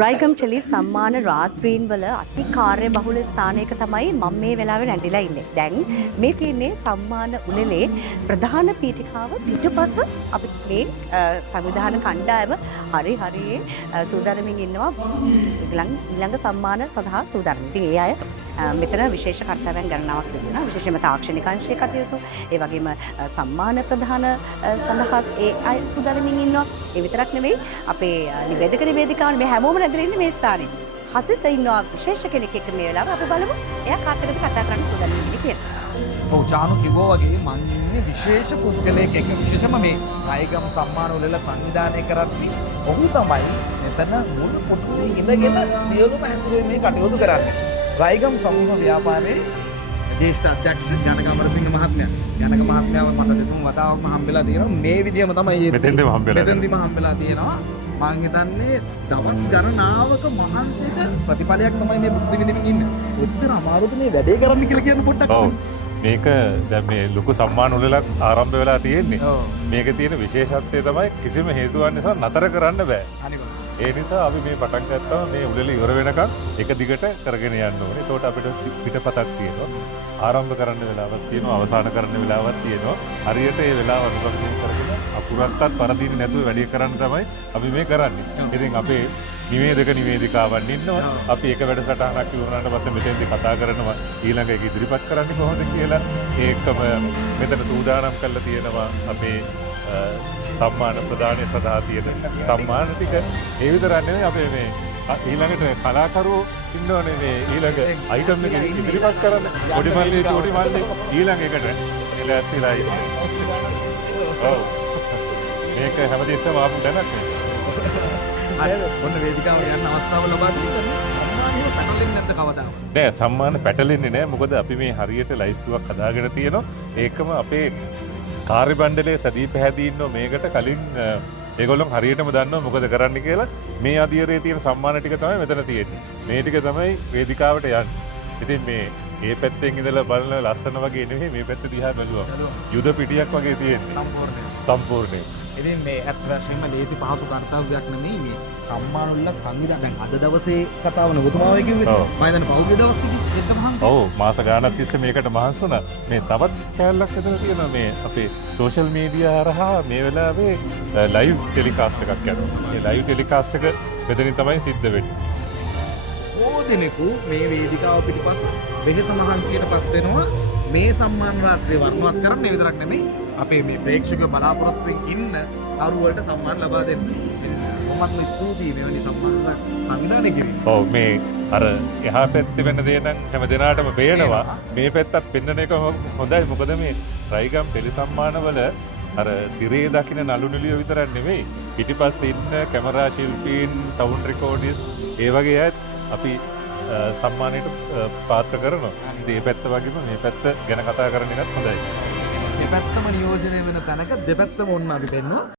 රයිගම් චලි සම්මාන රාත්‍රීන් වල අති කාර්ය බහුල ස්ථානයක තමයි මම මේ වෙලාවේ රැඳිලා ඉන්නේ. දැන් මේ තියෙන්නේ සම්මාන උළෙලේ ප්‍රධාන පීඨිකාව පිටුපස අපි මේ සංවිධාන කණ්ඩායම හරියේ සූදානමින් ඉන්නවා ඊළඟ සම්මාන සඳහා සූදානම්. ඉතින් ඒ අය මෙතන විශේෂ කර්තව්‍යයන් ගණනාවක් සිදු වෙනවා. විශේෂයෙන්ම තාක්ෂණික අංශයේ කටයුතු, ඒ වගේම සම්මාන ප්‍රධාන සඳහා ඒ අය සූදානමින් ඉන්නවා. ඒ විතරක් නෙවෙයි අපේ නිවේදක නිවේදිකාවන් මේ හැමෝම රැඳිලා ඉන්නේ මේ ස්ථානේ. හසිත ඉන්නවා විශේෂ කෙනෙක් එක්ක මේ වෙලාව අපි බලමු එයා කාටද කතා කරන්න සූදානම් වෙන්නේ කියලා. ඔව් චානු කිව්වා වගේ මං ඉන්නේ විශේෂ පුද්ගලයෙක් එක්ක විශේෂම මේ රයිගම් සම්මාන උළෙල සංවිධානය කරද්දී ඔහු තමයි මෙතන මුළු පොට්ටුවේ ඉඳගෙන සියලුම හැසිරීමේ කටයුතු කරන්නේ. රයිගම් සමූහ ව්‍යාපාරයේ ජ්‍යෙෂ්ඨ අධ්‍යක්ෂ ජනක අමරසිංහ මහත්මයා. ජනක මහත්මයාව මට දෙතුන් වතාවක්ම හම්බෙලා තියෙනවා. මේ විදියම තමයි මෙතෙන්දිම හම්බෙලා තියෙනවා. මං හිතන්නේ දවස් ගණනාවක මහන්සියට ප්‍රතිඵලයක් තමයි මේ බුද්ධ විඳින්න ඉන්නේ. ඔච්චර අමාරුද මේ වැඩේ කරන්න කියලා කියන්න පොඩ්ඩක්. ඔව්. මේක දැන් මේ ලොකු සම්මාන උළෙලක් ආරම්භ වෙලා තියෙන්නේ. මේකේ තියෙන විශේෂත්වය තමයි කිසිම හේතුවක් නිසා නතර කරන්න බෑ. ඒ නිසා අපි මේ පටන් ගත්තාම මේ උළෙල ඉවර වෙනකන් එක දිගට කරගෙන යන්න ඕනේ. ඒකට අපිට පිටපතක් තියෙනවා. ආරම්භ කරන්න වෙලාවක් තියෙනවා, අවසන් කරන්න වෙලාවක් තියෙනවා. හරියට ඒ වෙලාව අනුගමනය කරගෙන අකුරත්තත් පරදින්නේ නැතුව වැඩි කරන්න තමයි අපි මේ කරන්නේ. ඉතින් අපේ නිවේදක නිවේදිකාවන් ඉන්නවා. අපි එක වැඩසටහනක් ඉවරනට පස්සේ මෙතෙන්දී කතා කරනවා ඊළඟ එක ඉදිරිපත් කරන්නේ කොහොමද කියලා. ඒකම මෙතන සූදානම් කරලා තියෙනවා අපේ සම්මාන ප්‍රදානය සඳහා තියෙන සම්මාන ටික. ඒ විතරක් නෙවෙයි අපේ මේ ඊළඟට කලාකරුවෝ ඉන්නවනේ මේ ඊළඟ අයිටම් එක ඉදිරිපත් කරන්න. ඔඩි මල්ලි ඊළඟ එකට එලා ඇස්තිලා ඉන්නේ. ඔව්. මේක හැමදෙස්සම ආපු දැනක් නේ. ඔන්න වේදිකාව යන්න අවස්ථාව ලබා දෙන්න සම්මානය පැටලෙන්නේ නැද්ද කවදාවත්? නෑ සම්මාන පැටලෙන්නේ නෑ. මොකද අපි මේ හරියට ලයිස්තුවක් හදාගෙන තියෙනවා. ඒකම අපේ කාර්ය මණ්ඩලයේ සදී පැහැදී ඉන්නෝ මේකට කලින් ඒගොල්ලෝ හරියටම දන්නවා මොකද කරන්න කියලා. මේ අධියරේ තියෙන සම්මාන ටික තමයි මෙතන තියෙන්නේ. මේ ටික තමයි වේදිකාවට යන්නේ. ඉතින් මේ පැත්තෙන් ඉඳලා බලන ලස්සන වගේ නෙමෙයි මේ පැත්ත දිහා බැලුවා. යුද පිටියක් වගේ තියෙන්නේ. සම්පූර්ණයෙන්. ඉතින් මේ ඇත්ත වශයෙන්ම ලේසි පහසු කාර්යයක් නෙමෙයි මේ සම්මාන උළෙලක් සංවිධානය. දැන් අද දවසේ කතාව නෙවතුමාවේ කිව්වේ. මම දැන් පහුගිය දවස් ටිකේ එච්ච මහන්සි. ඔව් මාස ගාණක් තිස්සේ මේකට මහන්සි වුණා. මේ තවත් කැලලක් හදලා තියෙනවා මේ අපේ සෝෂල් මීඩියා හරහා මේ වෙලාවේ ලයිව් ටෙලිකාස්ට් එකක් යනවා. මේ ලයිව් ටෙලිකාස්ට් එක මෙතනින් තමයි සිද්ධ වෙන්නේ. බොහෝ දෙනෙකු මේ වේදිකාව පිටිපස්ස වෙහෙස මහන්සියටපත් වෙනවා මේ සම්මාන රාත්‍රිය වර්ණවත් කරන්න. ඒ විතරක් නෙමෙයි අපේ මේ ප්‍රේක්ෂක බලාපොරොත්තුෙන් ඉන්න දරුවලට සම්මාන ලබා දෙන්න. කොහොමත් ස්තුතියි මෙවැනි සම්මාන සංවිධානය කිරීම. ඔව් මේ අර එහා පැත්තේ වෙන දේ නම් හැම දිනාටම පේනවා. මේ පැත්තත් පෙන්වන එක හොඳයි. මොකද මේ රයිගම් ටෙලි සම්මානවල අර තිරේ දකින්න නළු නිළිය විතරක් නෙමෙයි පිටිපස්සේ ඉන්න කැමරා ශිල්පීන්, සවුන්ඩ් රෙකෝඩර්ස් ඒ වගේ අයත් අපි සම්මානයට පාත්‍ර කරනවා. ඉතින් මේ පැත්ත වගේම මේ පැත්ත ගැන කතා කරන එකත් හොඳයි. දෙපැත්තම නියෝජනය වෙන තැනක දෙපැත්තම ඔන්න අපි පෙන්වනවා.